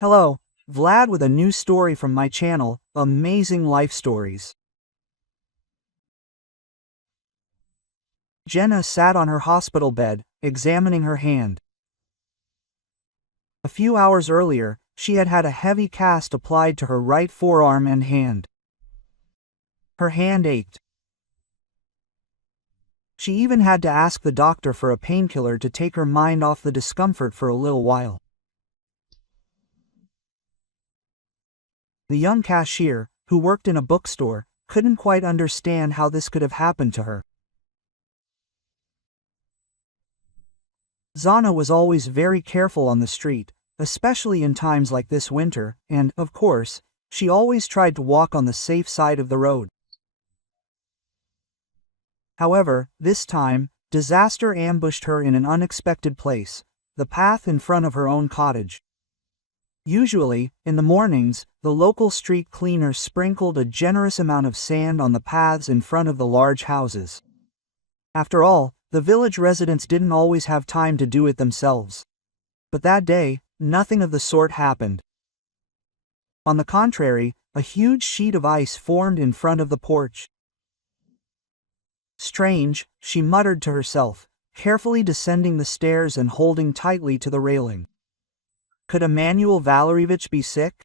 Hello, Vlad with a new story from my channel, Amazing Life Stories. Jenna sat on her hospital bed, examining her hand. A few hours earlier, she had had a heavy cast applied to her right forearm and hand. Her hand ached. She even had to ask the doctor for a painkiller to take her mind off the discomfort for a little while. The young cashier, who worked in a bookstore, couldn't quite understand how this could have happened to her. Zana was always very careful on the street, especially in times like this winter, and, of course, she always tried to walk on the safe side of the road. However, this time, disaster ambushed her in an unexpected place, the path in front of her own cottage. Usually, in the mornings, the local street cleaner sprinkled a generous amount of sand on the paths in front of the large houses. After all, the village residents didn't always have time to do it themselves. But that day, nothing of the sort happened. On the contrary, a huge sheet of ice formed in front of the porch. Strange, she muttered to herself, carefully descending the stairs and holding tightly to the railing. Could Emanuel Valerievich be sick?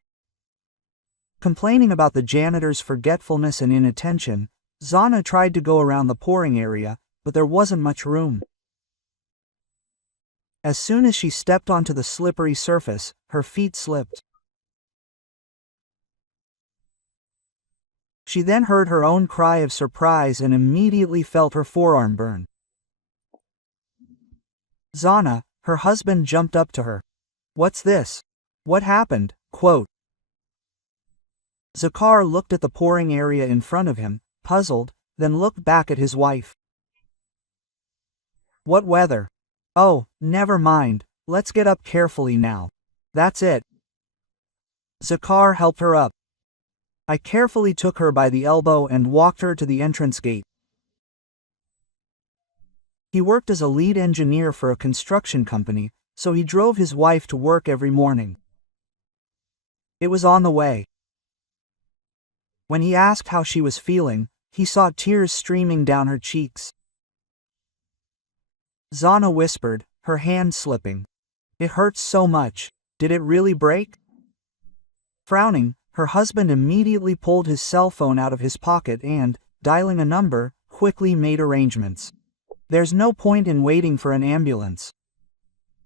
Complaining about the janitor's forgetfulness and inattention, Zana tried to go around the pouring area, but there wasn't much room. As soon as she stepped onto the slippery surface, her feet slipped. She then heard her own cry of surprise and immediately felt her forearm burn. Zana, her husband, jumped up to her. "What's this? What happened?" quote. Zakar looked at the pouring area in front of him, puzzled, then looked back at his wife. "What weather? Oh, never mind, let's get up carefully now. That's it." Zakar helped her up. I carefully took her by the elbow and walked her to the entrance gate. He worked as a lead engineer for a construction company, so he drove his wife to work every morning. It was on the way. When he asked how she was feeling, he saw tears streaming down her cheeks. Zana whispered, her hand slipping. "It hurts so much. Did it really break?" Frowning, her husband immediately pulled his cell phone out of his pocket and, dialing a number, quickly made arrangements. "There's no point in waiting for an ambulance.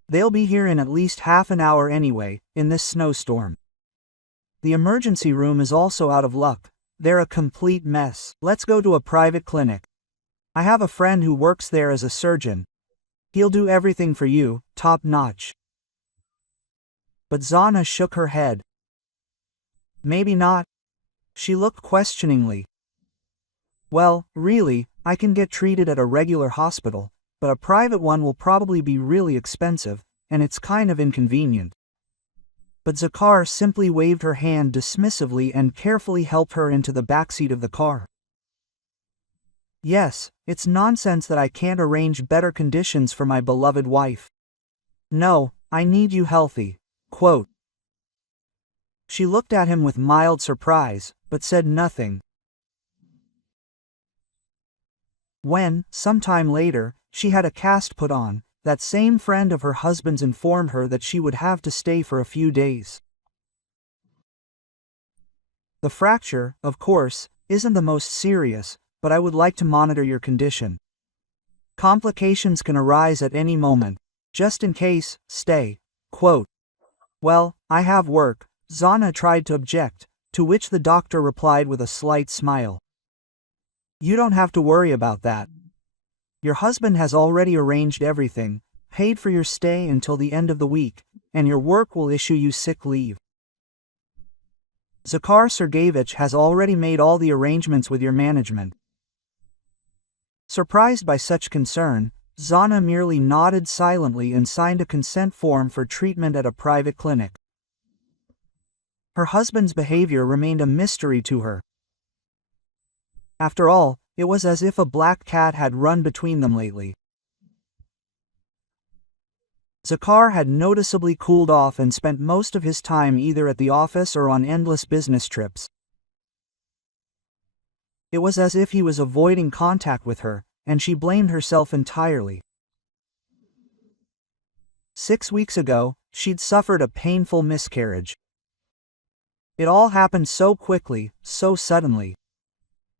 They'll be here in at least half an hour anyway, in this snowstorm. The emergency room is also out of luck. They're a complete mess. Let's go to a private clinic. I have a friend who works there as a surgeon. He'll do everything for you, top notch." But Zana shook her head. "Maybe not." She looked questioningly. "Well, really, I can get treated at a regular hospital, but a private one will probably be really expensive, and it's kind of inconvenient." But Zakar simply waved her hand dismissively and carefully helped her into the backseat of the car. "Yes, it's nonsense that I can't arrange better conditions for my beloved wife. No, I need you healthy." Quote. She looked at him with mild surprise, but said nothing. When, sometime later, she had a cast put on, that same friend of her husband's informed her that she would have to stay for a few days. "The fracture, of course, isn't the most serious, but I would like to monitor your condition. Complications can arise at any moment. Just in case, stay." Quote. "Well, I have work," Zana tried to object, to which the doctor replied with a slight smile. "You don't have to worry about that. Your husband has already arranged everything, paid for your stay until the end of the week, and your work will issue you sick leave. Zakar Sergeyevich has already made all the arrangements with your management." Surprised by such concern, Zana merely nodded silently and signed a consent form for treatment at a private clinic. Her husband's behavior remained a mystery to her. After all, it was as if a black cat had run between them lately. Zakar had noticeably cooled off and spent most of his time either at the office or on endless business trips. It was as if he was avoiding contact with her, and she blamed herself entirely. 6 weeks ago, she'd suffered a painful miscarriage. It all happened so quickly, so suddenly.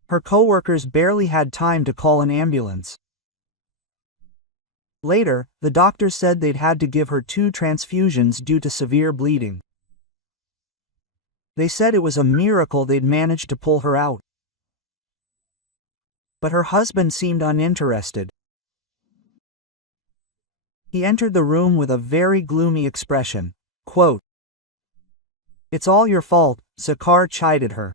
Her coworkers barely had time to call an ambulance. Later, the doctors said they'd had to give her 2 transfusions due to severe bleeding. They said it was a miracle they'd managed to pull her out. But her husband seemed uninterested. He entered the room with a very gloomy expression. Quote, "It's all your fault," Zakar chided her.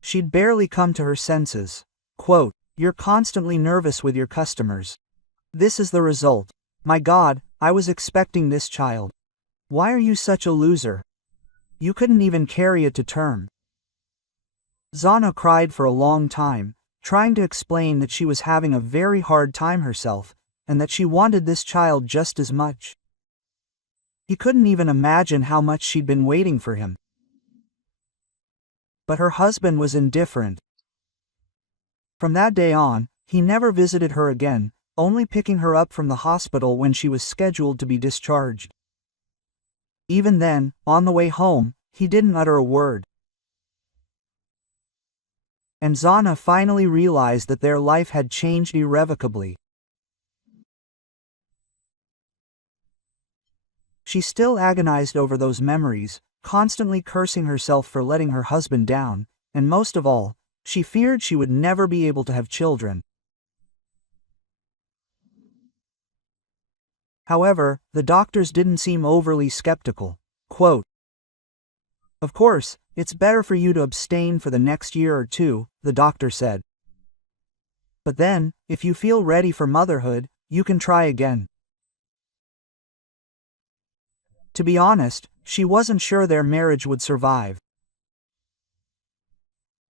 She'd barely come to her senses. Quote, "You're constantly nervous with your customers. This is the result. My God, I was expecting this child. Why are you such a loser? You couldn't even carry it to term." Zana cried for a long time, trying to explain that she was having a very hard time herself, and that she wanted this child just as much. He couldn't even imagine how much she'd been waiting for him. But her husband was indifferent. From that day on, he never visited her again, only picking her up from the hospital when she was scheduled to be discharged. Even then, on the way home, he didn't utter a word. And Zana finally realized that their life had changed irrevocably. She still agonized over those memories, constantly cursing herself for letting her husband down, and most of all, she feared she would never be able to have children. However, the doctors didn't seem overly skeptical. Quote, "Of course, it's better for you to abstain for the next year or 2, the doctor said. But then, if you feel ready for motherhood, you can try again." To be honest, she wasn't sure their marriage would survive.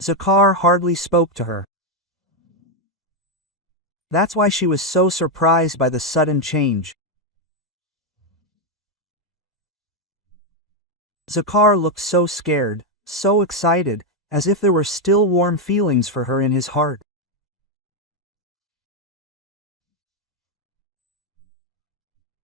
Zakar hardly spoke to her. That's why she was so surprised by the sudden change. Zakar looked so scared, so excited, as if there were still warm feelings for her in his heart.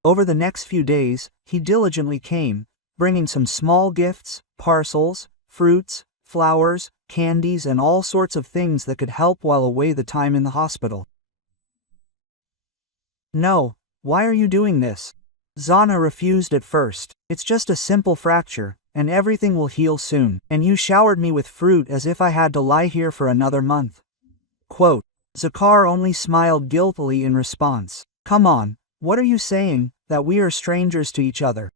Over the next few days, he diligently came, bringing some small gifts, parcels, fruits, flowers, candies, and all sorts of things that could help while away the time in the hospital. "No, why are you doing this?" Zana refused at first. "It's just a simple fracture, and everything will heal soon, and you showered me with fruit as if I had to lie here for another month." Quote, Zakar only smiled guiltily in response. "Come on, what are you saying, that we are strangers to each other?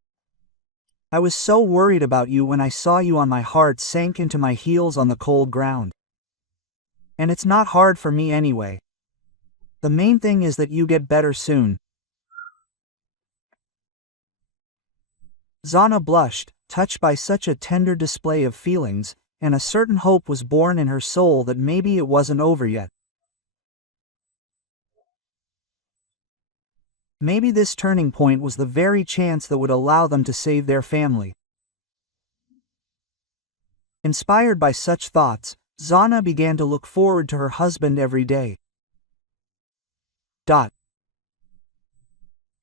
I was so worried about you when I saw you on my heart sank into my heels on the cold ground. And it's not hard for me anyway. The main thing is that you get better soon." Zana blushed, touched by such a tender display of feelings, and a certain hope was born in her soul that maybe it wasn't over yet. Maybe this turning point was the very chance that would allow them to save their family. Inspired by such thoughts, Zana began to look forward to her husband every day.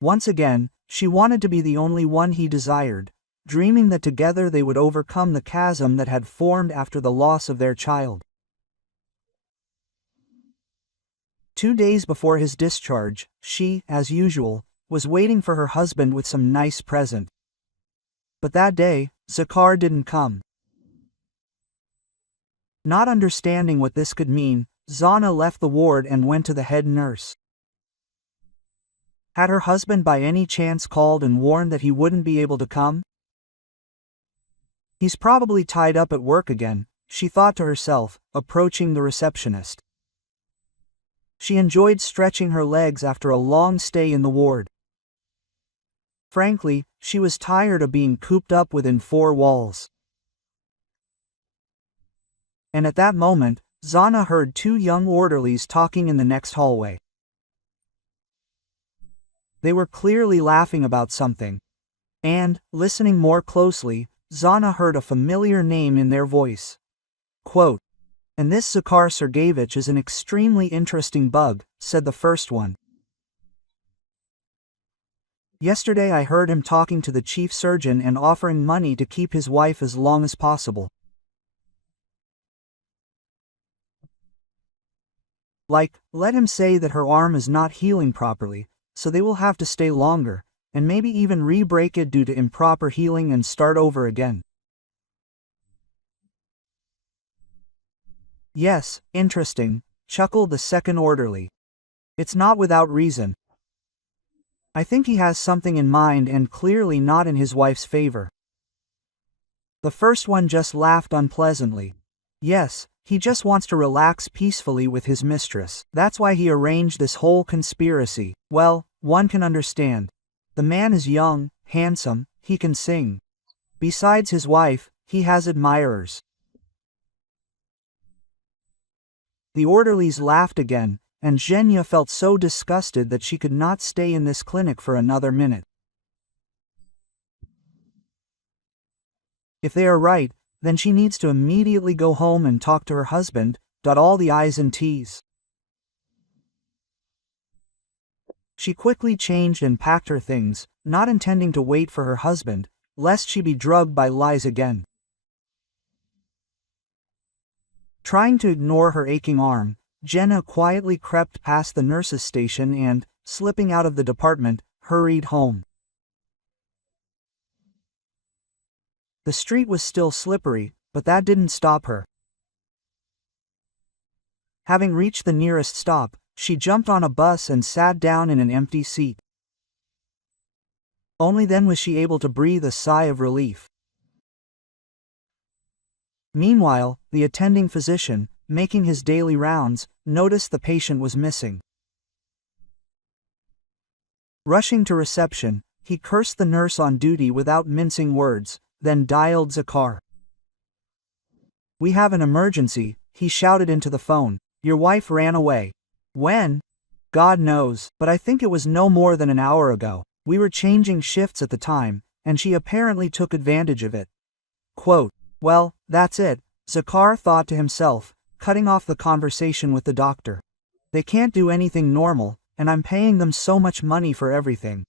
Once again, she wanted to be the only one he desired, dreaming that together they would overcome the chasm that had formed after the loss of their child. 2 days before his discharge, she, as usual, was waiting for her husband with some nice present. But that day, Zakar didn't come. Not understanding what this could mean, Zana left the ward and went to the head nurse. Had her husband by any chance called and warned that he wouldn't be able to come? "He's probably tied up at work again," she thought to herself, approaching the receptionist. She enjoyed stretching her legs after a long stay in the ward. Frankly, she was tired of being cooped up within 4 walls. And at that moment, Zana heard 2 young orderlies talking in the next hallway. They were clearly laughing about something. And, listening more closely, Zana heard a familiar name in their voice. Quote, "And this Zakhar Sergeyevich is an extremely interesting bug," said the first one. "Yesterday I heard him talking to the chief surgeon and offering money to keep his wife as long as possible. Like, let him say that her arm is not healing properly, so they will have to stay longer, and maybe even re-break it due to improper healing and start over again." "Yes, interesting," chuckled the second orderly. "It's not without reason. I think he has something in mind and clearly not in his wife's favor." The first one just laughed unpleasantly. "Yes, he just wants to relax peacefully with his mistress. That's why he arranged this whole conspiracy. Well, one can understand. The man is young, handsome, he can sing. Besides his wife, he has admirers." The orderlies laughed again, and Zhenya felt so disgusted that she could not stay in this clinic for another minute. If they are right, then she needs to immediately go home and talk to her husband, dot all the I's and T's. She quickly changed and packed her things, not intending to wait for her husband, lest she be drugged by lies again. Trying to ignore her aching arm, Jenna quietly crept past the nurse's station and, slipping out of the department, hurried home. The street was still slippery, but that didn't stop her. Having reached the nearest stop, she jumped on a bus and sat down in an empty seat. Only then was she able to breathe a sigh of relief. Meanwhile, the attending physician, making his daily rounds, noticed the patient was missing. Rushing to reception, he cursed the nurse on duty without mincing words, then dialed Zakhar. "We have an emergency," he shouted into the phone. "Your wife ran away." "When?" "God knows, but I think it was no more than an hour ago. We were changing shifts at the time, and she apparently took advantage of it." Quote, "Well, that's it," Zakhar thought to himself, cutting off the conversation with the doctor. "They can't do anything normal, and I'm paying them so much money for everything."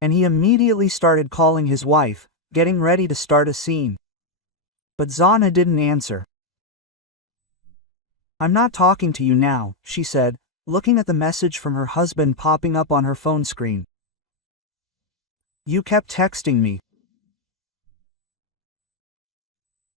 And he immediately started calling his wife, getting ready to start a scene. But Zana didn't answer. "I'm not talking to you now," she said, looking at the message from her husband popping up on her phone screen. "You kept texting me."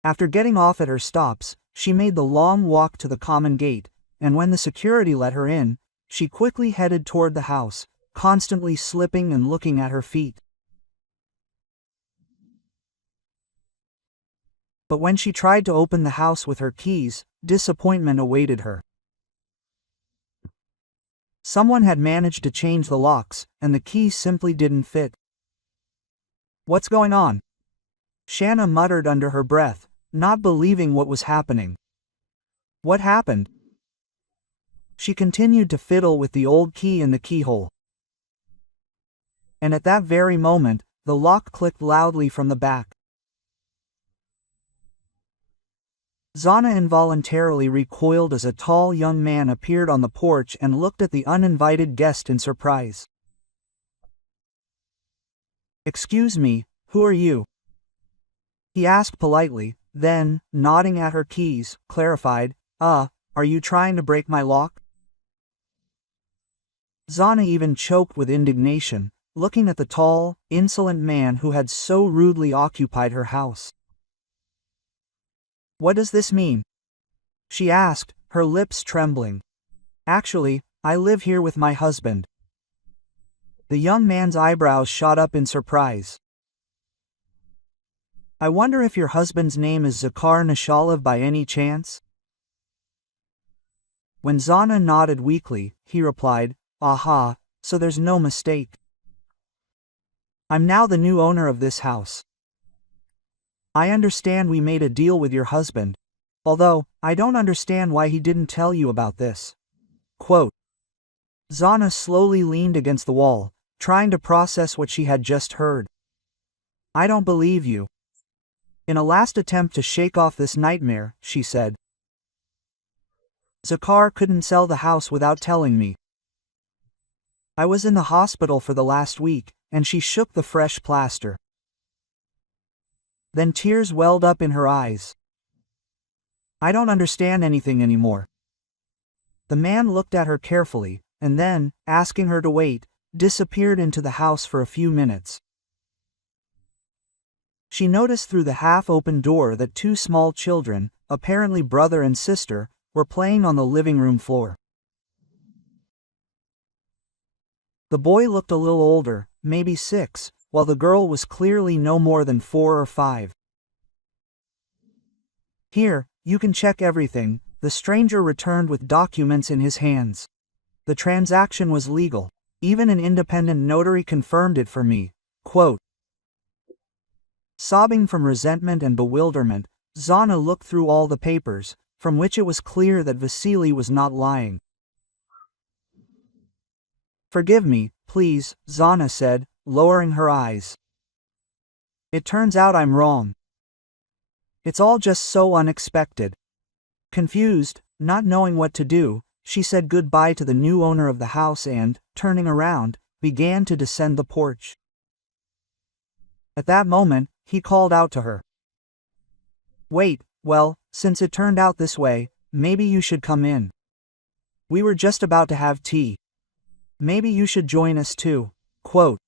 After getting off at her stops, she made the long walk to the common gate, and when the security let her in, she quickly headed toward the house, constantly slipping and looking at her feet. But when she tried to open the house with her keys, disappointment awaited her. Someone had managed to change the locks, and the keys simply didn't fit. "What's going on?" Shanna muttered under her breath, not believing what was happening. "What happened?" She continued to fiddle with the old key in the keyhole. And at that very moment, the lock clicked loudly from the back. Zana involuntarily recoiled as a tall young man appeared on the porch and looked at the uninvited guest in surprise. "Excuse me, who are you?" he asked politely, then, nodding at her keys, clarified, Are you trying to break my lock?" Zana even choked with indignation, looking at the tall, insolent man who had so rudely occupied her house. "What does this mean?" she asked, her lips trembling. "Actually, I live here with my husband." The young man's eyebrows shot up in surprise. "I wonder if your husband's name is Zakhar Nishalev by any chance?" When Zana nodded weakly, he replied, "Aha, so there's no mistake. I'm now the new owner of this house. I understand we made a deal with your husband, although, I don't understand why he didn't tell you about this." Quote. Zana slowly leaned against the wall, trying to process what she had just heard. "I don't believe you." In a last attempt to shake off this nightmare, she said, "Zakar couldn't sell the house without telling me. I was in the hospital for the last week," and she shook the fresh plaster. Then tears welled up in her eyes. "I don't understand anything anymore." The man looked at her carefully, and then, asking her to wait, disappeared into the house for a few minutes. She noticed through the half-open door that two small children, apparently brother and sister, were playing on the living room floor. The boy looked a little older, maybe 6, while the girl was clearly no more than 4 or 5. "Here, you can check everything," the stranger returned with documents in his hands. "The transaction was legal. Even an independent notary confirmed it for me." Quote. Sobbing from resentment and bewilderment, Zana looked through all the papers, from which it was clear that Vasily was not lying. "Forgive me, please," Zana said, lowering her eyes. "It turns out I'm wrong. It's all just so unexpected." Confused, not knowing what to do, she said goodbye to the new owner of the house and, turning around, began to descend the porch. At that moment, he called out to her. "Wait, well, since it turned out this way, maybe you should come in. We were just about to have tea. Maybe you should join us too." Quote.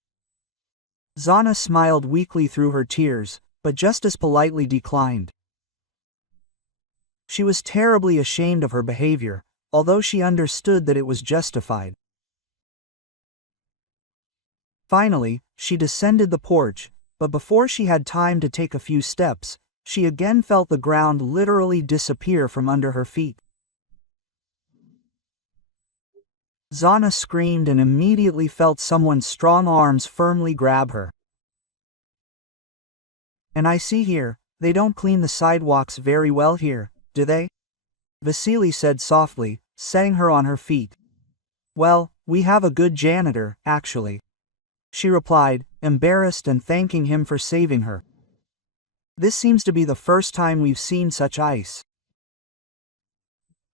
Zana smiled weakly through her tears, but just as politely declined. She was terribly ashamed of her behavior, although she understood that it was justified. Finally, she descended the porch, but before she had time to take a few steps, she again felt the ground literally disappear from under her feet. Zana screamed and immediately felt someone's strong arms firmly grab her. "And I see here, they don't clean the sidewalks very well here, do they?" Vasily said softly, setting her on her feet. "Well, we have a good janitor, actually," she replied, embarrassed and thanking him for saving her. "This seems to be the first time we've seen such ice."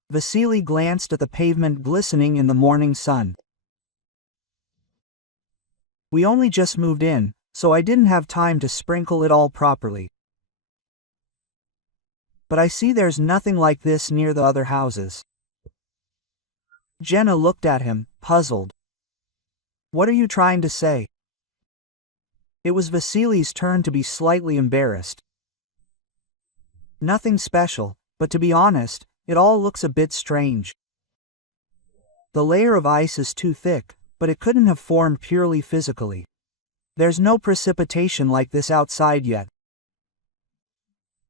Vasily glanced at the pavement glistening in the morning sun. "We only just moved in, so I didn't have time to sprinkle it all properly. But I see there's nothing like this near the other houses." Jenna looked at him, puzzled. "What are you trying to say?" It was Vasily's turn to be slightly embarrassed. "Nothing special, but to be honest, it all looks a bit strange. The layer of ice is too thick, but it couldn't have formed purely physically. There's no precipitation like this outside yet.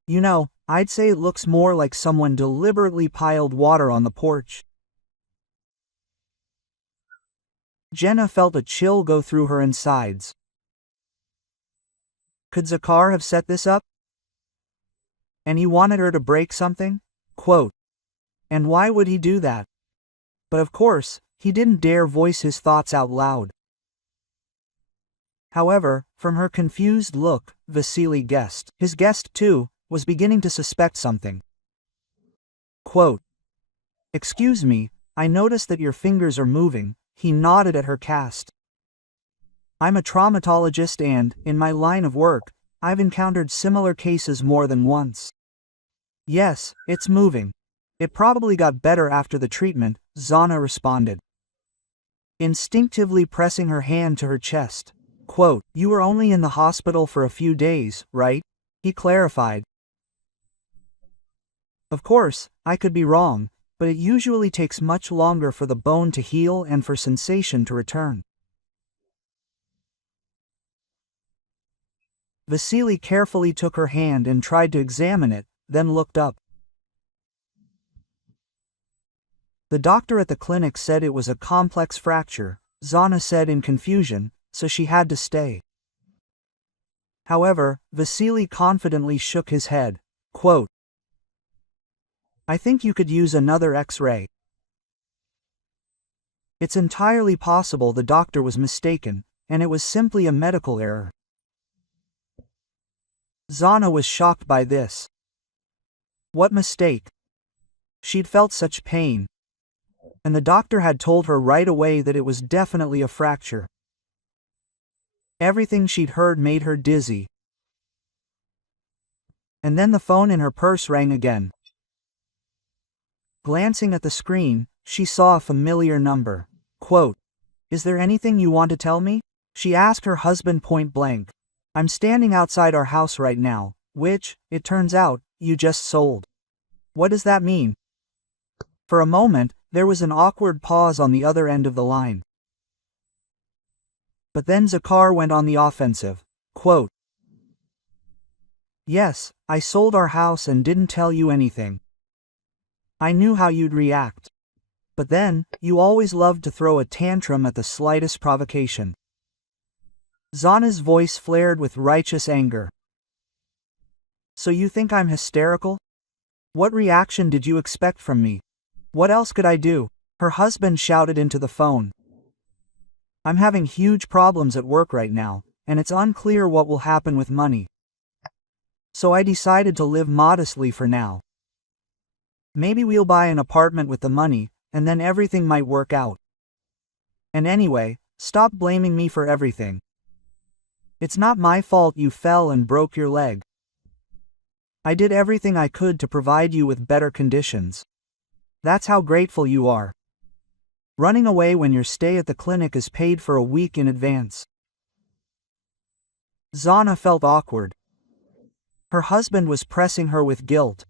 You know, I'd say it looks more like someone deliberately piled water on the porch." Jenna felt a chill go through her insides. Could Zakar have set this up? And he wanted her to break something? Quote. And why would he do that? But of course, he didn't dare voice his thoughts out loud. However, from her confused look, Vasily guessed. His guest, too, was beginning to suspect something. Quote. "Excuse me, I noticed that your fingers are moving," he nodded at her cast. "I'm a traumatologist and, in my line of work, I've encountered similar cases more than once." "Yes, it's moving. It probably got better after the treatment," Zana responded, instinctively pressing her hand to her chest. Quote, "You were only in the hospital for a few days, right?" he clarified. "Of course, I could be wrong, but it usually takes much longer for the bone to heal and for sensation to return." Vasily carefully took her hand and tried to examine it, then looked up. "The doctor at the clinic said it was a complex fracture," Zana said in confusion, "so she had to stay." However, Vasily confidently shook his head. Quote, "I think you could use another X-ray." It's entirely possible the doctor was mistaken, and it was simply a medical error. Zana was shocked by this. What mistake? She'd felt such pain. And the doctor had told her right away that it was definitely a fracture. Everything she'd heard made her dizzy. And then the phone in her purse rang again. Glancing at the screen, she saw a familiar number. Quote, "Is there anything you want to tell me?" She asked her husband point blank. "I'm standing outside our house right now, which, it turns out, you just sold." "What does that mean?" For a moment, there was an awkward pause on the other end of the line. But then Zakar went on the offensive. Quote, "Yes, I sold our house and didn't tell you anything. I knew how you'd react. But then, you always loved to throw a tantrum at the slightest provocation." Zana's voice flared with righteous anger. "So you think I'm hysterical? What reaction did you expect from me? What else could I do?" Her husband shouted into the phone. "I'm having huge problems at work right now, and it's unclear what will happen with money. So I decided to live modestly for now. Maybe we'll buy an apartment with the money, and then everything might work out. And anyway, stop blaming me for everything. It's not my fault you fell and broke your leg. I did everything I could to provide you with better conditions. That's how grateful you are. Running away when your stay at the clinic is paid for a week in advance." Zana felt awkward. Her husband was pressing her with guilt.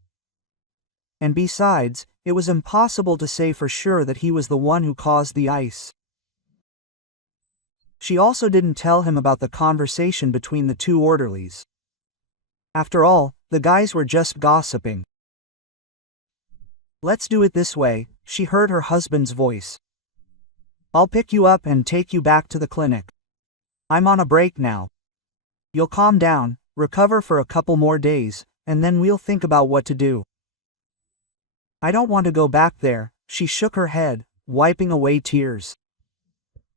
And besides, it was impossible to say for sure that he was the one who caused the ice. She also didn't tell him about the conversation between the two orderlies. After all, the guys were just gossiping. "Let's do it this way," she heard her husband's voice. "I'll pick you up and take you back to the clinic. I'm on a break now. You'll calm down, recover for a couple more days, and then we'll think about what to do." "I don't want to go back there," she shook her head, wiping away tears.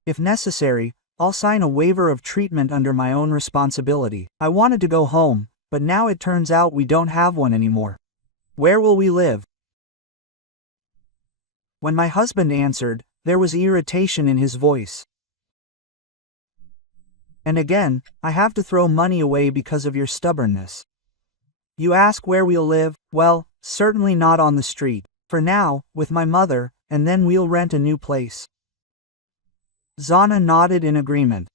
"If necessary, I'll sign a waiver of treatment under my own responsibility. I wanted to go home, but now it turns out we don't have one anymore. Where will we live?" When my husband answered, there was irritation in his voice. "And again, I have to throw money away because of your stubbornness. You ask where we'll live? Well, certainly not on the street. For now, with my mother, and then we'll rent a new place." Zana nodded in agreement.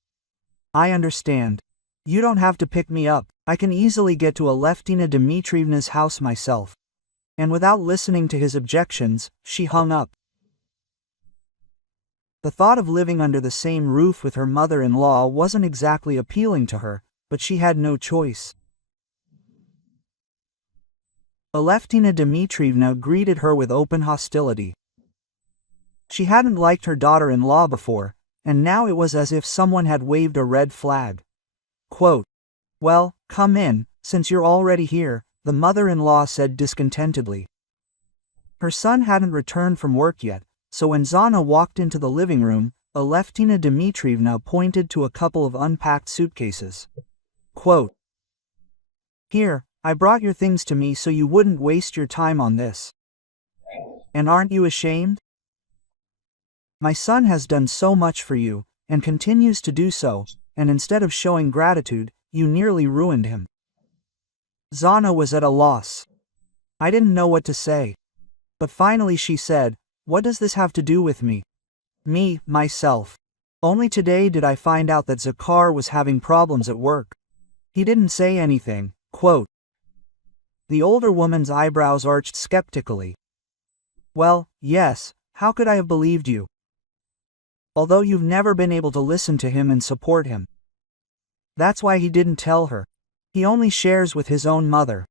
"I understand. You don't have to pick me up. I can easily get to Aleftina Dmitrievna's house myself." And without listening to his objections, she hung up. The thought of living under the same roof with her mother-in-law wasn't exactly appealing to her, but she had no choice. Aleftina Dmitrievna greeted her with open hostility. She hadn't liked her daughter-in-law before, and now it was as if someone had waved a red flag. Quote, "Well, come in, since you're already here," the mother-in-law said discontentedly. Her son hadn't returned from work yet, so when Zana walked into the living room, Aleftina Dmitrievna pointed to a couple of unpacked suitcases. Quote, "Here, I brought your things to me so you wouldn't waste your time on this. And aren't you ashamed? My son has done so much for you, and continues to do so, and instead of showing gratitude, you nearly ruined him." Zana was at a loss. I didn't know what to say. But finally she said, "What does this have to do with me? Me, myself. Only today did I find out that Zakar was having problems at work. He didn't say anything." Quote. The older woman's eyebrows arched skeptically. "Well, yes, how could I have believed you? Although you've never been able to listen to him and support him. That's why he didn't tell her. He only shares with his own mother."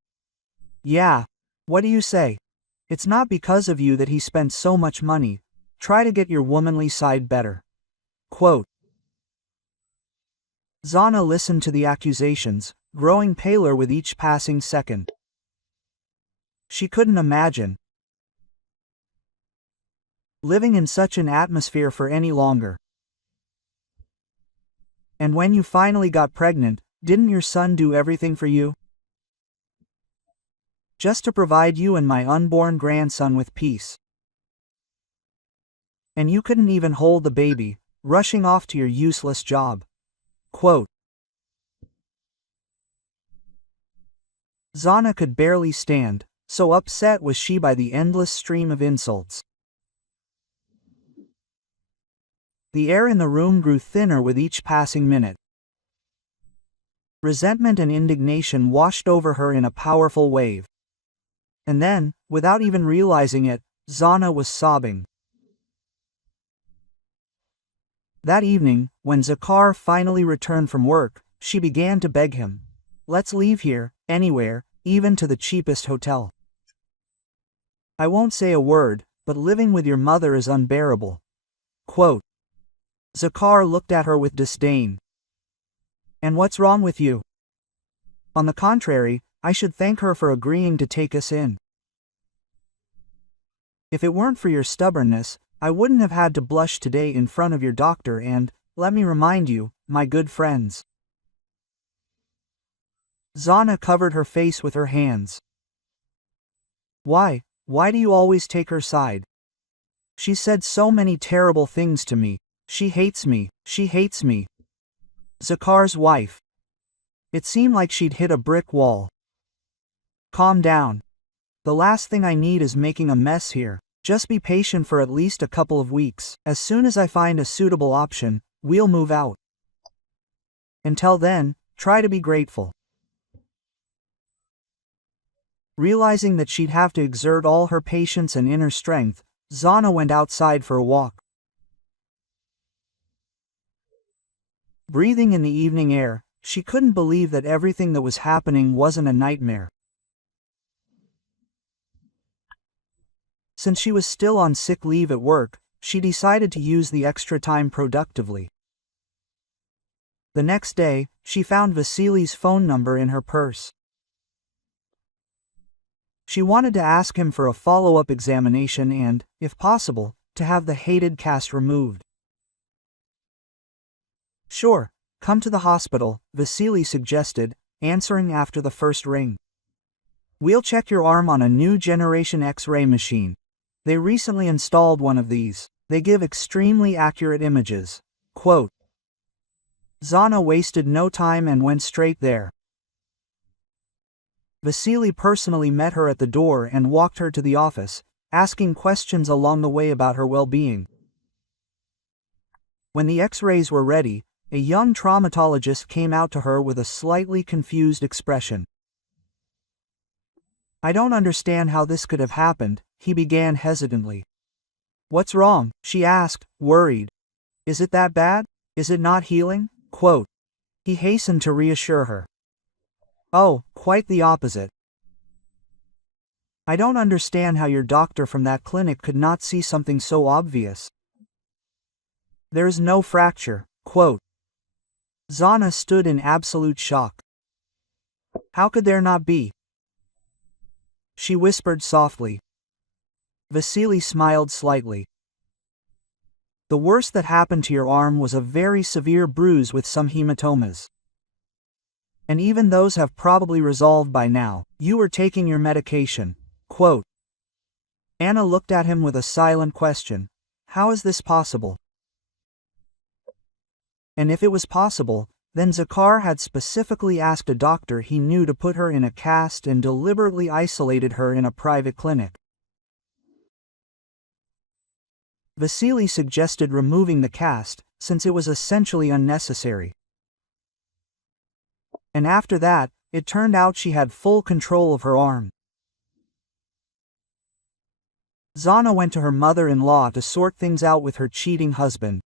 "Yeah, what do you say? It's not because of you that he spent so much money. Try to get your womanly side better." Quote. Zana listened to the accusations, growing paler with each passing second. She couldn't imagine living in such an atmosphere for any longer. And when you finally got pregnant, didn't your son do everything for you? Just to provide you and my unborn grandson with peace. And you couldn't even hold the baby, rushing off to your useless job. Quote. Zana could barely stand, so upset was she by the endless stream of insults. The air in the room grew thinner with each passing minute. Resentment and indignation washed over her in a powerful wave. And then, without even realizing it, Zana was sobbing. That evening, when Zakar finally returned from work, she began to beg him. Let's leave here, anywhere, even to the cheapest hotel. I won't say a word, but living with your mother is unbearable. Quote. Zakar looked at her with disdain. And what's wrong with you? On the contrary, I should thank her for agreeing to take us in. If it weren't for your stubbornness, I wouldn't have had to blush today in front of your doctor and, let me remind you, my good friends. Zana covered her face with her hands. Why do you always take her side? She said so many terrible things to me. She hates me. Zakar's wife. It seemed like she'd hit a brick wall. Calm down. The last thing I need is making a mess here. Just be patient for at least a couple of weeks. As soon as I find a suitable option, we'll move out. Until then, try to be grateful. Realizing that she'd have to exert all her patience and inner strength, Zana went outside for a walk. Breathing in the evening air, she couldn't believe that everything that was happening wasn't a nightmare. Since she was still on sick leave at work, she decided to use the extra time productively. The next day, she found Vasily's phone number in her purse. She wanted to ask him for a follow-up examination and, if possible, to have the hated cast removed. Sure, come to the hospital, Vasily suggested, answering after the first ring. We'll check your arm on a new generation X-ray machine. They recently installed one of these. They give extremely accurate images. Quote. Zana wasted no time and went straight there. Vasily personally met her at the door and walked her to the office, asking questions along the way about her well-being. When the X-rays were ready, a young traumatologist came out to her with a slightly confused expression. I don't understand how this could have happened, he began hesitantly. What's wrong? She asked, worried. Is it that bad? Is it not healing? Quote. He hastened to reassure her. Oh, quite the opposite. I don't understand how your doctor from that clinic could not see something so obvious. There's no fracture. Quote. Zana stood in absolute shock. How could there not be? She whispered softly. Vasily smiled slightly. The worst that happened to your arm was a very severe bruise with some hematomas. And even those have probably resolved by now. You were taking your medication. Quote. Anna looked at him with a silent question. How is this possible? And if it was possible, then Zakar had specifically asked a doctor he knew to put her in a cast and deliberately isolated her in a private clinic. Vasily suggested removing the cast, since it was essentially unnecessary. And after that, it turned out she had full control of her arm. Zana went to her mother-in-law to sort things out with her cheating husband.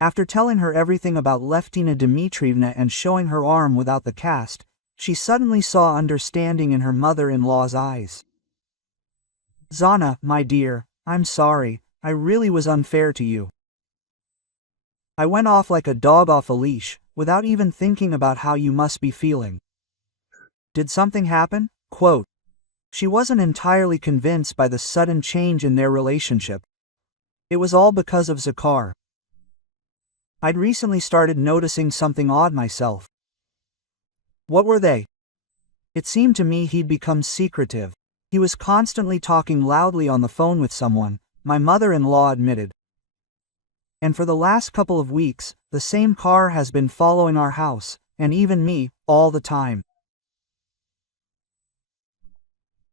After telling her everything about Leftina Dmitrievna and showing her arm without the cast, she suddenly saw understanding in her mother-in-law's eyes. Zana, my dear, I'm sorry, I really was unfair to you. I went off like a dog off a leash, without even thinking about how you must be feeling. Did something happen? Quote. She wasn't entirely convinced by the sudden change in their relationship. It was all because of Zakar. I'd recently started noticing something odd myself. What were they? It seemed to me he'd become secretive. He was constantly talking loudly on the phone with someone, my mother-in-law admitted. And for the last couple of weeks, the same car has been following our house, and even me, all the time.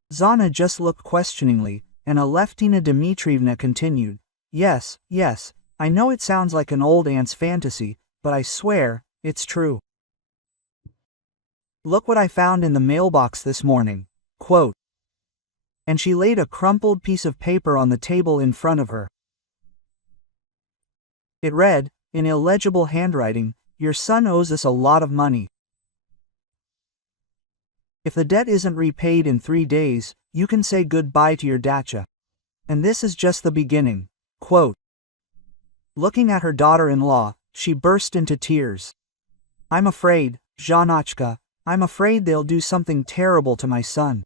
Zana just looked questioningly, and Aleftina Dmitrievna continued, Yes, I know it sounds like an old aunt's fantasy, but I swear, it's true. Look what I found in the mailbox this morning, quote. And she laid a crumpled piece of paper on the table in front of her. It read, in illegible handwriting, Your son owes us a lot of money. If the debt isn't repaid in 3 days, you can say goodbye to your dacha. And this is just the beginning, quote. Looking at her daughter-in-law, she burst into tears. I'm afraid, Zhanachka, I'm afraid they'll do something terrible to my son.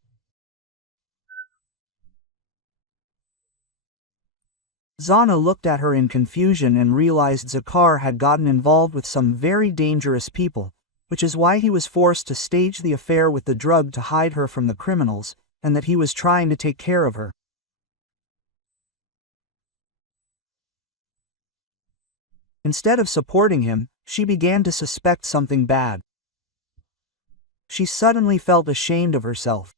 Zana looked at her in confusion and realized Zakhar had gotten involved with some very dangerous people, which is why he was forced to stage the affair with the drug to hide her from the criminals, and that he was trying to take care of her. Instead of supporting him, she began to suspect something bad. She suddenly felt ashamed of herself.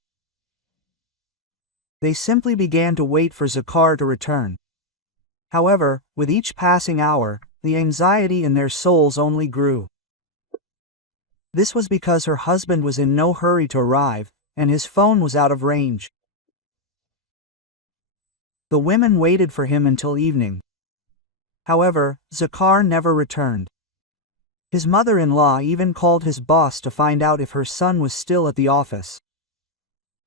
They simply began to wait for Zakhar to return. However, with each passing hour, the anxiety in their souls only grew. This was because her husband was in no hurry to arrive, and his phone was out of range. The women waited for him until evening. However, Zakhar never returned. His mother-in-law even called his boss to find out if her son was still at the office.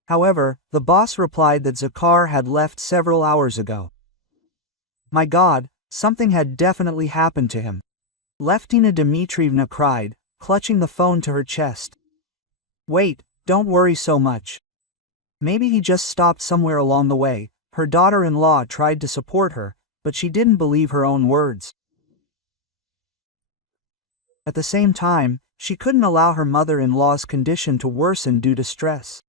However, the boss replied that Zakhar had left several hours ago. My God, something had definitely happened to him. Aleftina Dmitrievna cried, clutching the phone to her chest. Wait, don't worry so much. Maybe he just stopped somewhere along the way. Her daughter-in-law tried to support her, but she didn't believe her own words. At the same time, she couldn't allow her mother-in-law's condition to worsen due to stress.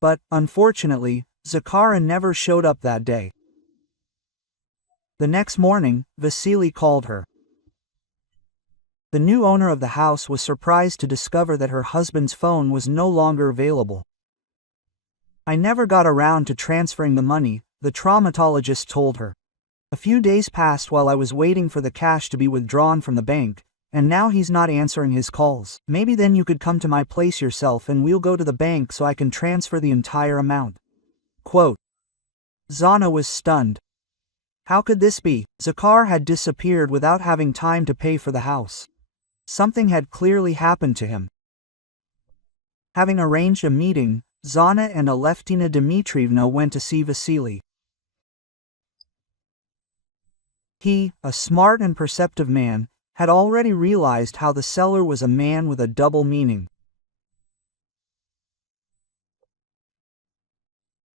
But, unfortunately, Zakhar never showed up that day. The next morning, Vasily called her. The new owner of the house was surprised to discover that her husband's phone was no longer available. I never got around to transferring the money, the traumatologist told her. A few days passed while I was waiting for the cash to be withdrawn from the bank, and now he's not answering his calls. Maybe then you could come to my place yourself and we'll go to the bank so I can transfer the entire amount. Quote. Zana was stunned. How could this be? Zakhar had disappeared without having time to pay for the house. Something had clearly happened to him. Having arranged a meeting, Zana and Aleftina Dmitrievna went to see Vasily. He, a smart and perceptive man, had already realized how the seller was a man with a double meaning.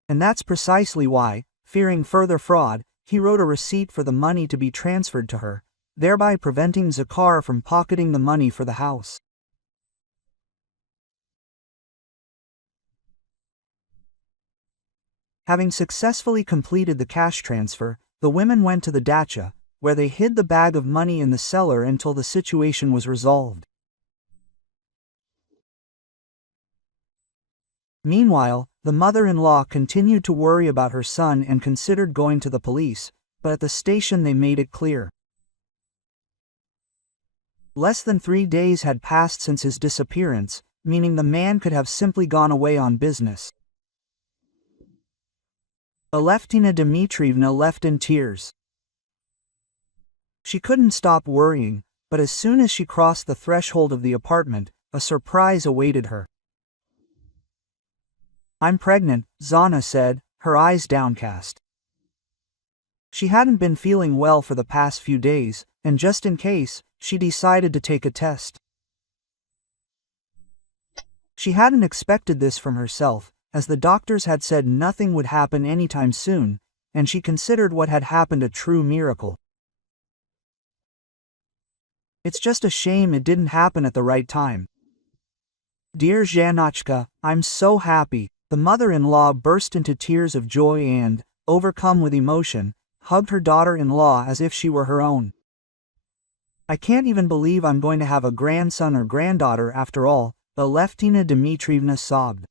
And that's precisely why, fearing further fraud, he wrote a receipt for the money to be transferred to her, thereby preventing Zakhar from pocketing the money for the house. Having successfully completed the cash transfer, the women went to the dacha, where they hid the bag of money in the cellar until the situation was resolved. Meanwhile, the mother-in-law continued to worry about her son and considered going to the police, but at the station they made it clear. Less than 3 days had passed since his disappearance, meaning the man could have simply gone away on business. Aleftina Dmitrievna left in tears. She couldn't stop worrying, but as soon as she crossed the threshold of the apartment, a surprise awaited her. I'm pregnant, Zana said, her eyes downcast. She hadn't been feeling well for the past few days, and just in case, she decided to take a test. She hadn't expected this from herself, as the doctors had said nothing would happen anytime soon, and she considered what had happened a true miracle. It's just a shame it didn't happen at the right time. Dear Zhanochka, I'm so happy. The mother-in-law burst into tears of joy and, overcome with emotion, hugged her daughter-in-law as if she were her own. I can't even believe I'm going to have a grandson or granddaughter after all, Aleftina Dmitrievna sobbed.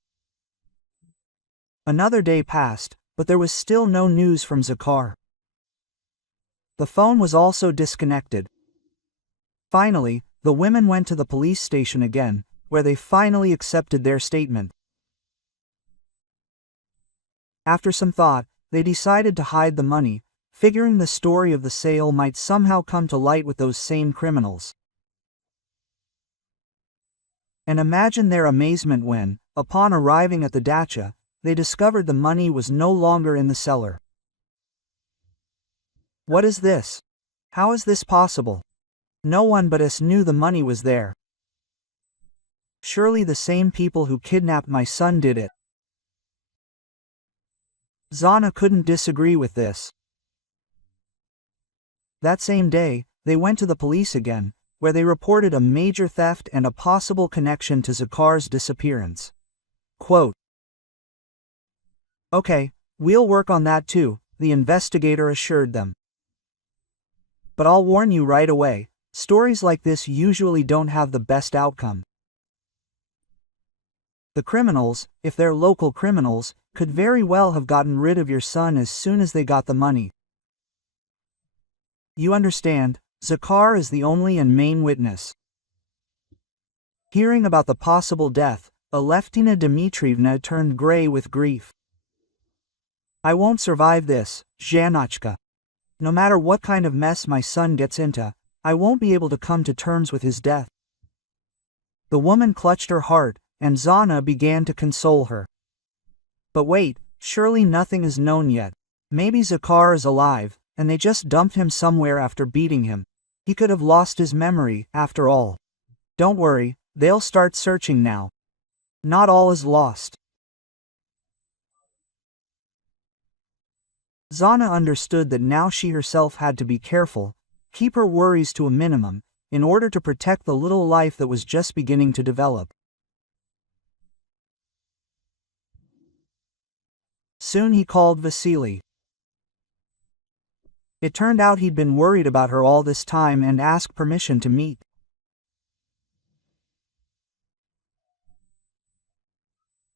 Another day passed, but there was still no news from Zakhar. The phone was also disconnected. Finally, the women went to the police station again, where they finally accepted their statement. After some thought, they decided to hide the money, figuring the story of the sale might somehow come to light with those same criminals. And imagine their amazement when, upon arriving at the dacha, they discovered the money was no longer in the cellar. What is this? How is this possible? No one but us knew the money was there. Surely the same people who kidnapped my son did it. Zana couldn't disagree with this. That same day, they went to the police again, where they reported a major theft and a possible connection to Zakhar's disappearance. Quote, "Okay, we'll work on that too," the investigator assured them. "But I'll warn you right away, stories like this usually don't have the best outcome. The criminals, if they're local criminals, could very well have gotten rid of your son as soon as they got the money. You understand, Zakhar is the only and main witness." Hearing about the possible death, Aleftina Dmitrievna turned gray with grief. "I won't survive this, Zhanochka. No matter what kind of mess my son gets into, I won't be able to come to terms with his death." The woman clutched her heart, and Zana began to console her. "But wait, surely nothing is known yet. Maybe Zakhar is alive, and they just dumped him somewhere after beating him. He could have lost his memory, after all. Don't worry, they'll start searching now. Not all is lost." Zana understood that now she herself had to be careful, keep her worries to a minimum, in order to protect the little life that was just beginning to develop. Soon he called Vasily. It turned out he'd been worried about her all this time and asked permission to meet.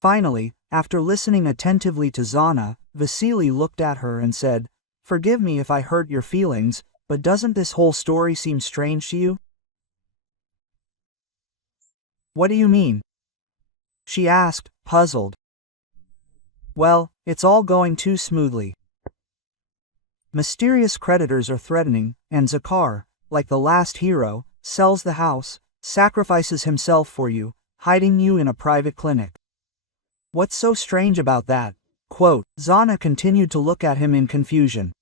Finally, after listening attentively to Zana, Vasily looked at her and said, "Forgive me if I hurt your feelings, but doesn't this whole story seem strange to you?" "What do you mean?" she asked, puzzled. "Well, it's all going too smoothly. Mysterious creditors are threatening, and Zakhar, like the last hero, sells the house, sacrifices himself for you, hiding you in a private clinic. What's so strange about that?" Quote, Zana continued to look at him in confusion.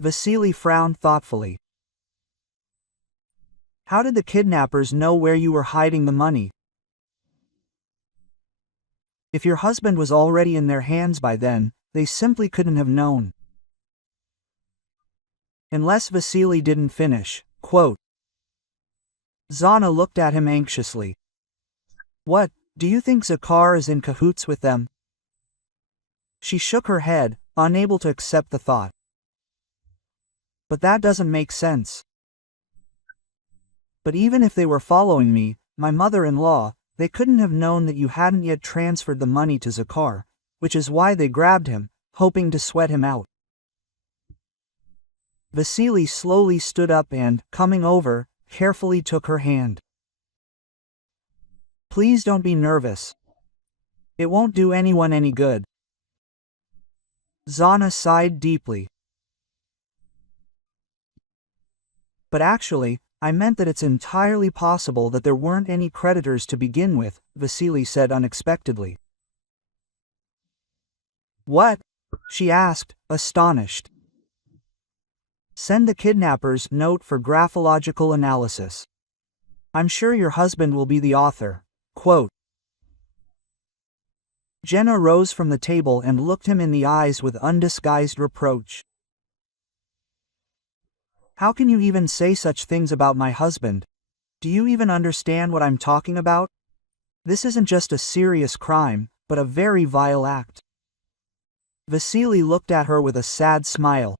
Vasily frowned thoughtfully. "How did the kidnappers know where you were hiding the money? If your husband was already in their hands by then, they simply couldn't have known." Unless Vasily didn't finish. Quote, Zana looked at him anxiously. "What, do you think Zakhar is in cahoots with them?" She shook her head, unable to accept the thought. "But that doesn't make sense. But even if they were following me, my mother-in-law, they couldn't have known that you hadn't yet transferred the money to Zakhar, which is why they grabbed him, hoping to sweat him out." Vasily slowly stood up and, coming over, carefully took her hand. "Please don't be nervous. It won't do anyone any good." Zana sighed deeply. "But actually, I meant that it's entirely possible that there weren't any creditors to begin with," Vasily said unexpectedly. "What?" she asked, astonished. "Send the kidnappers note for graphological analysis. I'm sure your husband will be the author." Quote. Jenna rose from the table and looked him in the eyes with undisguised reproach. How can you even say such things about my husband? Do you even understand what I'm talking about? This isn't just a serious crime, but a very vile act. Vasily looked at her with a sad smile.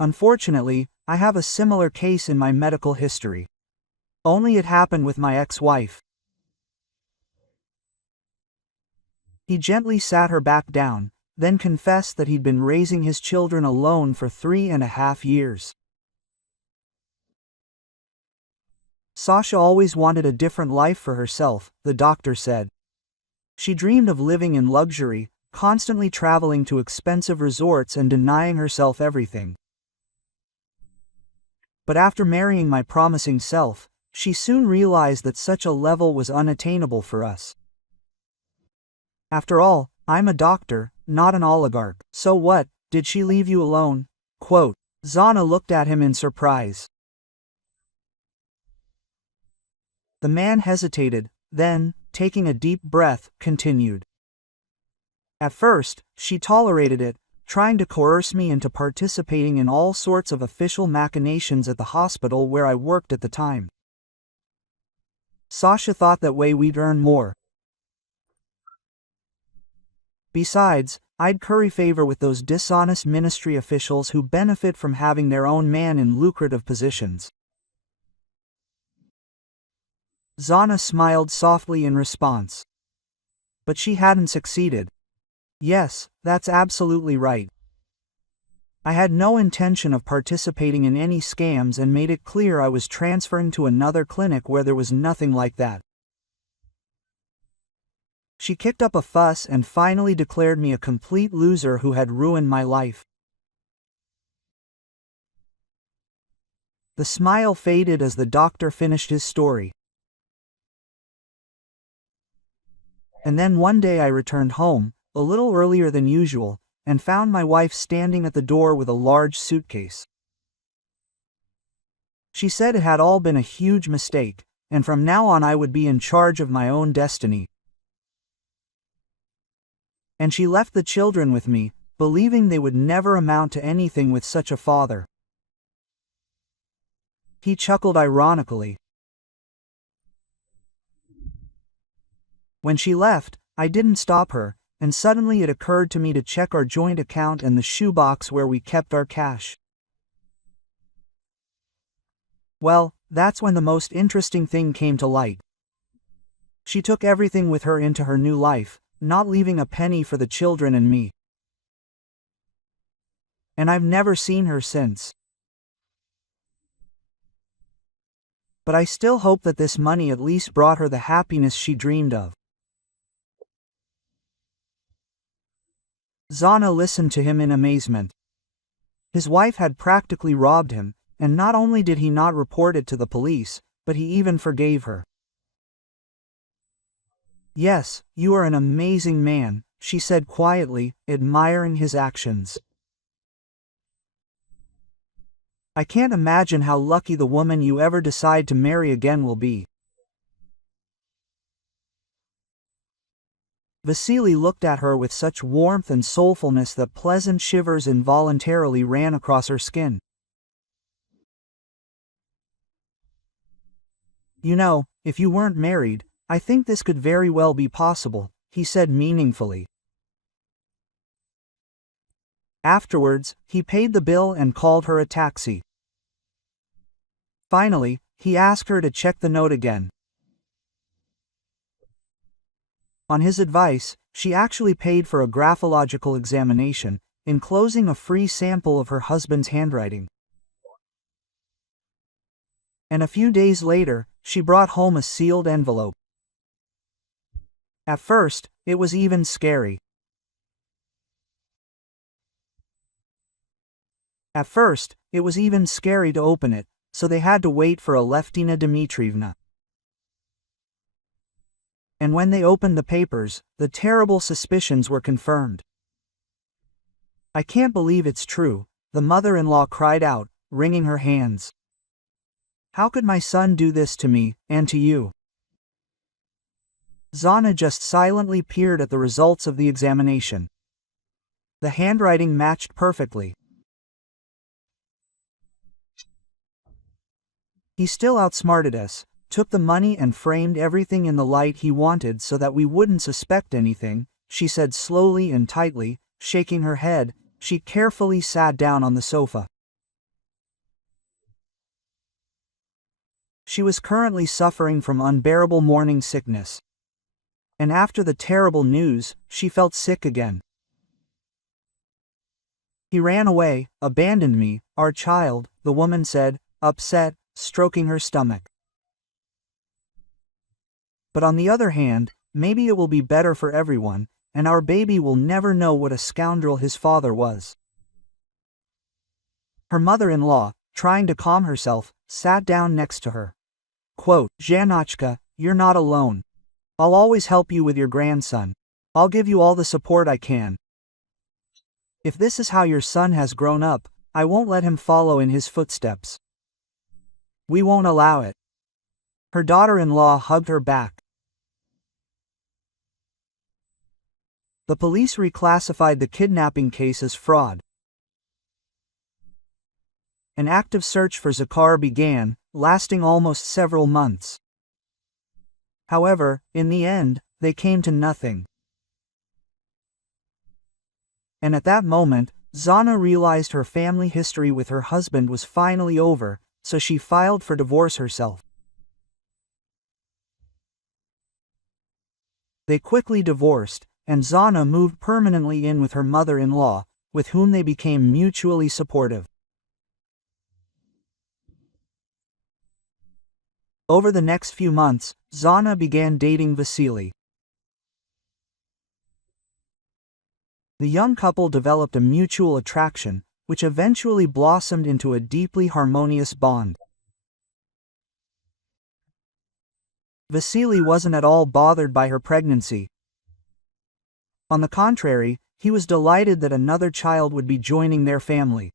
Unfortunately, I have a similar case in my medical history. Only it happened with my ex-wife. He gently sat her back down, then confessed that he'd been raising his children alone for 3.5 years. Sasha always wanted a different life for herself, the doctor said. She dreamed of living in luxury, constantly traveling to expensive resorts and denying herself everything. But after marrying my promising self, she soon realized that such a level was unattainable for us. After all, I'm a doctor, not an oligarch. So what, did she leave you alone? Quote. Zana looked at him in surprise. The man hesitated, then, taking a deep breath, continued. At first, she tolerated it, trying to coerce me into participating in all sorts of official machinations at the hospital where I worked at the time. Sasha thought that way we'd earn more. Besides, I'd curry favor with those dishonest ministry officials who benefit from having their own man in lucrative positions. Zana smiled softly in response. But she hadn't succeeded. Yes, that's absolutely right. I had no intention of participating in any scams and made it clear I was transferring to another clinic where there was nothing like that. She kicked up a fuss and finally declared me a complete loser who had ruined my life. The smile faded as the doctor finished his story. And then one day I returned home, a little earlier than usual, and found my wife standing at the door with a large suitcase. She said it had all been a huge mistake, and from now on I would be in charge of my own destiny. And she left the children with me, believing they would never amount to anything with such a father. He chuckled ironically. When she left, I didn't stop her, and suddenly it occurred to me to check our joint account and the shoebox where we kept our cash. Well, that's when the most interesting thing came to light. She took everything with her into her new life, not leaving a penny for the children and me. And I've never seen her since. But I still hope that this money at least brought her the happiness she dreamed of. Zana listened to him in amazement. His wife had practically robbed him, and not only did he not report it to the police, but he even forgave her. Yes, you are an amazing man, she said quietly, admiring his actions. I can't imagine how lucky the woman you ever decide to marry again will be. Vasily looked at her with such warmth and soulfulness that pleasant shivers involuntarily ran across her skin. You know, if you weren't married, I think this could very well be possible, he said meaningfully. Afterwards, he paid the bill and called her a taxi. Finally, he asked her to check the note again. On his advice, she actually paid for a graphological examination, enclosing a free sample of her husband's handwriting. And a few days later, she brought home a sealed envelope. At first, it was even scary. To open it, so they had to wait for Aleftina Dmitrievna. And when they opened the papers, the terrible suspicions were confirmed. I can't believe it's true, the mother-in-law cried out, wringing her hands. How could my son do this to me, and to you? Zana just silently peered at the results of the examination. The handwriting matched perfectly. He still outsmarted us, took the money and framed everything in the light he wanted so that we wouldn't suspect anything, she said slowly and tightly, shaking her head. She carefully sat down on the sofa. She was currently suffering from unbearable morning sickness. And after the terrible news, she felt sick again. He ran away, abandoned me, our child, the woman said, upset, stroking her stomach. But on the other hand, maybe it will be better for everyone, and our baby will never know what a scoundrel his father was. Her mother-in-law, trying to calm herself, sat down next to her. Quote, Zhanachka, you're not alone. I'll always help you with your grandson. I'll give you all the support I can. If this is how your son has grown up, I won't let him follow in his footsteps. We won't allow it. Her daughter-in-law hugged her back. The police reclassified the kidnapping case as fraud. An active search for Zakar began, lasting almost several months. However, in the end, they came to nothing. And at that moment, Zana realized her family history with her husband was finally over, so she filed for divorce herself. They quickly divorced, and Zana moved permanently in with her mother-in-law, with whom they became mutually supportive. Over the next few months, Zana began dating Vasily. The young couple developed a mutual attraction, which eventually blossomed into a deeply harmonious bond. Vasily wasn't at all bothered by her pregnancy. On the contrary, he was delighted that another child would be joining their family.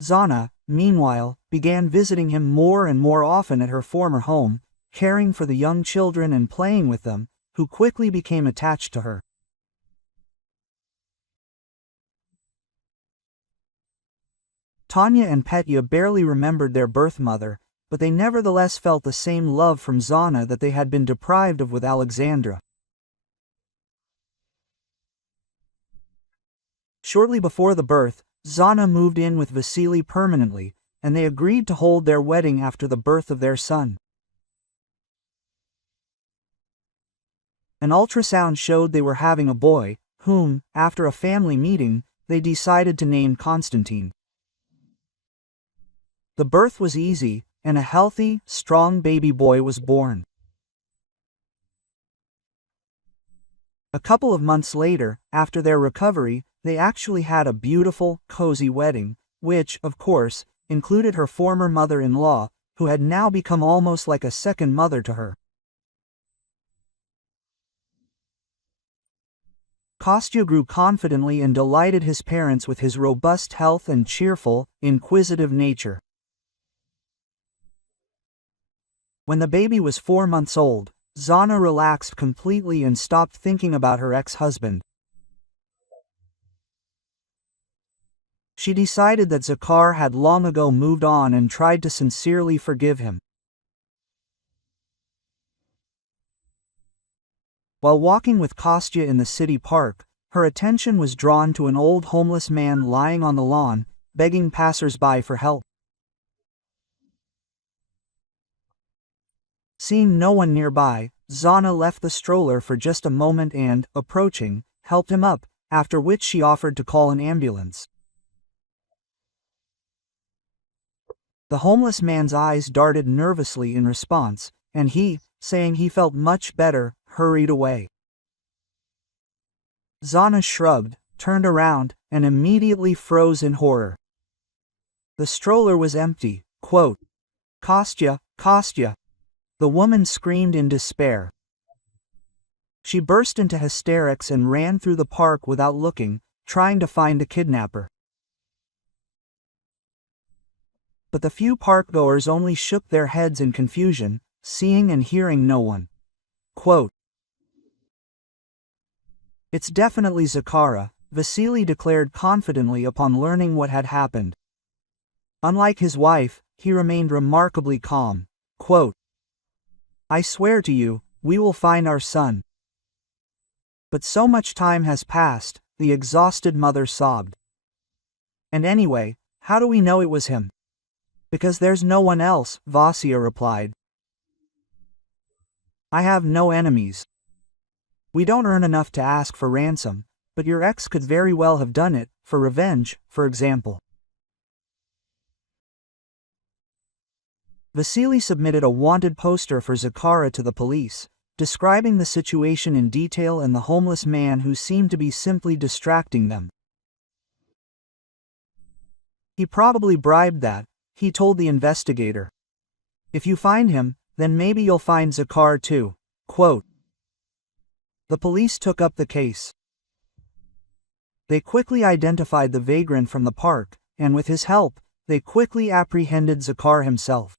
Zana, meanwhile, began visiting him more and more often at her former home, caring for the young children and playing with them, who quickly became attached to her. Tanya and Petya barely remembered their birth mother, but they nevertheless felt the same love from Zana that they had been deprived of with Alexandra. Shortly before the birth, Zana moved in with Vasily permanently, and they agreed to hold their wedding after the birth of their son. An ultrasound showed they were having a boy, whom, after a family meeting, they decided to name Konstantin. The birth was easy, and a healthy, strong baby boy was born. A couple of months later, after their recovery, they actually had a beautiful, cozy wedding, which, of course, included her former mother-in-law, who had now become almost like a second mother to her. Kostya grew confidently and delighted his parents with his robust health and cheerful, inquisitive nature. When the baby was 4 months old, Zana relaxed completely and stopped thinking about her ex-husband. She decided that Zakar had long ago moved on and tried to sincerely forgive him. While walking with Kostya in the city park, her attention was drawn to an old homeless man lying on the lawn, begging passers-by for help. Seeing no one nearby, Zana left the stroller for just a moment and, approaching, helped him up, after which she offered to call an ambulance. The homeless man's eyes darted nervously in response, and he, saying he felt much better, hurried away. Zana shrugged, turned around, and immediately froze in horror. The stroller was empty. Quote, Kostya, Kostya! The woman screamed in despair. She burst into hysterics and ran through the park without looking, trying to find the kidnapper. But the few parkgoers only shook their heads in confusion, seeing and hearing no one. Quote, It's definitely Zakara, Vasily declared confidently upon learning what had happened. Unlike his wife, he remained remarkably calm. Quote, "I swear to you, we will find our son." But so much time has passed, the exhausted mother sobbed. "And anyway, how do we know it was him?" "Because there's no one else," Vasya replied. "I have no enemies. We don't earn enough to ask for ransom, but your ex could very well have done it, for revenge, for example." Vasily submitted a wanted poster for Zakara to the police, describing the situation in detail and the homeless man who seemed to be simply distracting them. "He probably bribed that," he told the investigator. "If you find him, then maybe you'll find Zakar too." Quote, the police took up the case. They quickly identified the vagrant from the park, and with his help, they quickly apprehended Zakar himself.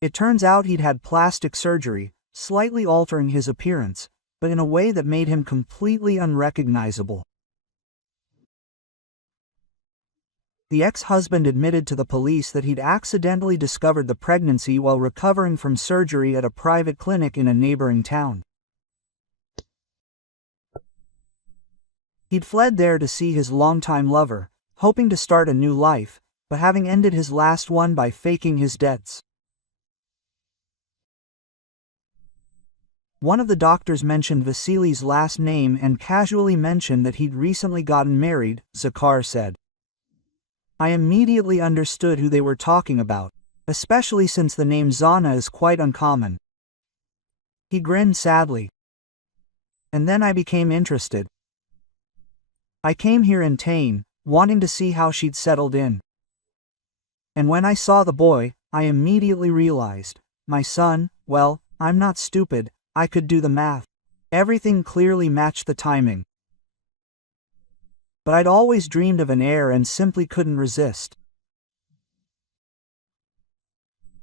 It turns out he'd had plastic surgery, slightly altering his appearance, but in a way that made him completely unrecognizable. The ex-husband admitted to the police that he'd accidentally discovered the pregnancy while recovering from surgery at a private clinic in a neighboring town. He'd fled there to see his longtime lover, hoping to start a new life, but having ended his last one by faking his debts. One of the doctors mentioned Vasily's last name and casually mentioned that he'd recently gotten married, Zakar said. "I immediately understood who they were talking about, especially since the name Zana is quite uncommon." He grinned sadly. "And then I became interested. I came here in Tain, wanting to see how she'd settled in. And when I saw the boy, I immediately realized, my son, well, I'm not stupid, I could do the math. Everything clearly matched the timing. But I'd always dreamed of an heir and simply couldn't resist."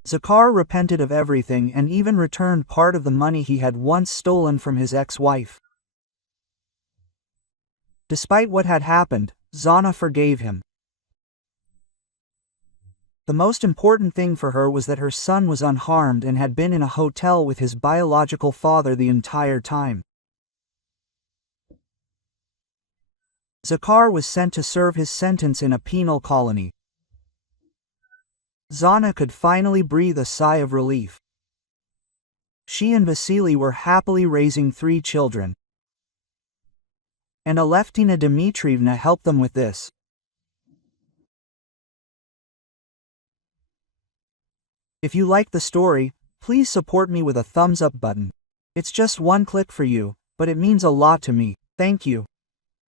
Zakar repented of everything and even returned part of the money he had once stolen from his ex-wife. Despite what had happened, Zana forgave him. The most important thing for her was that her son was unharmed and had been in a hotel with his biological father the entire time. Zakar was sent to serve his sentence in a penal colony. Zana could finally breathe a sigh of relief. She and Vasily were happily raising 3 children. And Aleftina Dmitrievna helped them with this. If you like the story, please support me with a thumbs up button. It's just one click for you, but it means a lot to me. Thank you.